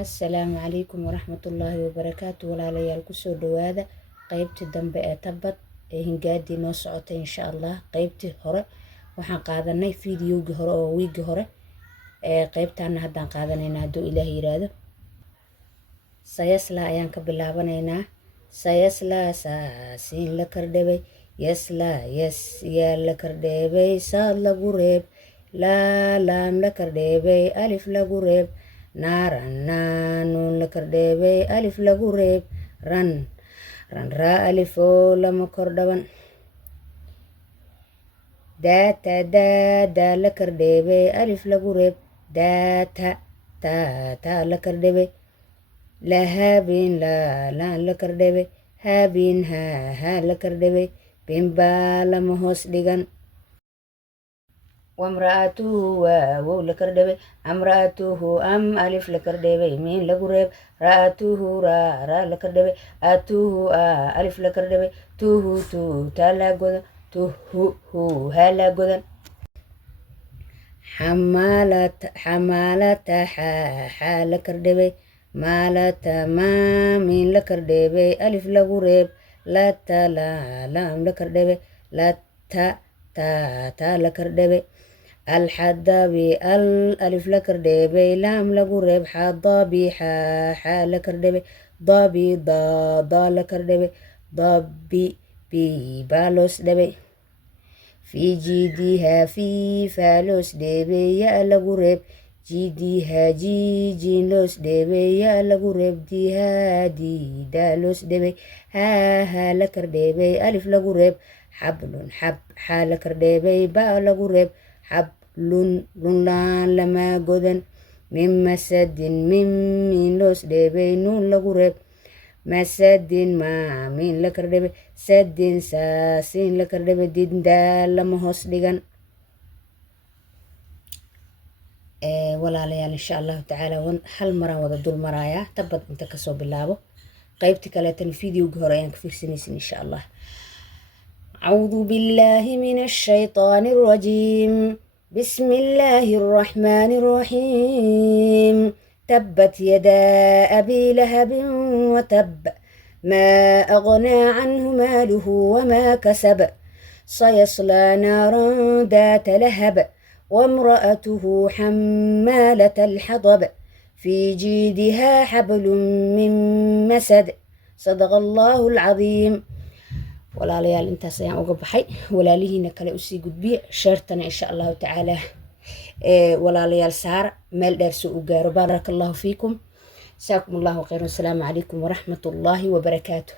Asalaamu calaykum waraxmatullaahi wabarakaatu. Walaalayaal kusoo dhawaada qaybtii dambe ee tabad ee hingaadii noo socotay insha allah. Qaybtii hore waxaan qaadanay fiidiyowgii hore oo wiigii hore qaybtaana haddaan qaadanaynaa hadduu ilaah yiraahdo. Sayasla ayaan ka bilaabanaynaa. Sayasla saasiin la kardhabay, yasla yes yaa la kardhabay, saad lagu reeb, laam la kardhabay, alif lagu reeb, naaran nuun la kardhabay, alif lagu reeb, ran raa alifoo lama kordhaban, daata la kardhabay, alif lagu reeb, daata taa la kardhabay, lahaabin laan la kardhabay, haabin haa la kardhabay, bimbaa lama hoos dhigan, wamra'atuhu waawow la kardhabay, amra'atuhu am alif la kardhabay, miin lagu reeb, ra'atuhu raa la kardhabay, atuhu alif la kardhabay, tuhu taa laa godan, tuhu haa laa godan, xamaalata xaa la kardhabay, maalata miin la kardhabay, alif lagu reeb, lata laam la kardhabay, lata taa la kardhabay, alxadabi alif la kardhabay, laam lagu reeb, xadabi xaa la kardhabay, dabi daa la kardhabay, dabi baa loos dhabay, fii jiidiha fiifaa loos dheebay, yaa lagu reeb, jiidiha jiin loos dheebay, yaa lagu reeb, diidaa loos dhabay, haa la kardhabay, alif lagu reeb, xablun xaa la kardhabay, baa lagu reeb, xablun laan lama godan, min masadin miin loos dheebay, nuun lagu reeb, masadin miin la kardhabay, sadin saasiin la kardhabay, dindaa lama hoos dhigan. walaalayaal insha allahu tacaala hal maraan wada dul marayaa tabad inta kasoo bilaabo qaybtii kaleetana fiidiyowgii hore ayaan ka fiirsanaysin insha allah. أعوذ بالله من الشيطان الرجيم. بسم الله الرحمن الرحيم. تبت يدا أبي لهب وتب، ما أغنى عنه ماله وما كسب، سيصلى نارا ذات لهب، وامرأته حمالة الحطب، في جيدها حبل من مسد. صدق الله العظيم. walaalayaal intaas ayaan uga baxay. walaalihiina kale usii gudbiya sheertana insha allahu tacaala walaalayaal saara meel dheer soo u gaaro. baaraka allahu fiikum, jazaakum allahu khayran. asalaamu calaykum waraxmatullaahi wabarakaatuh.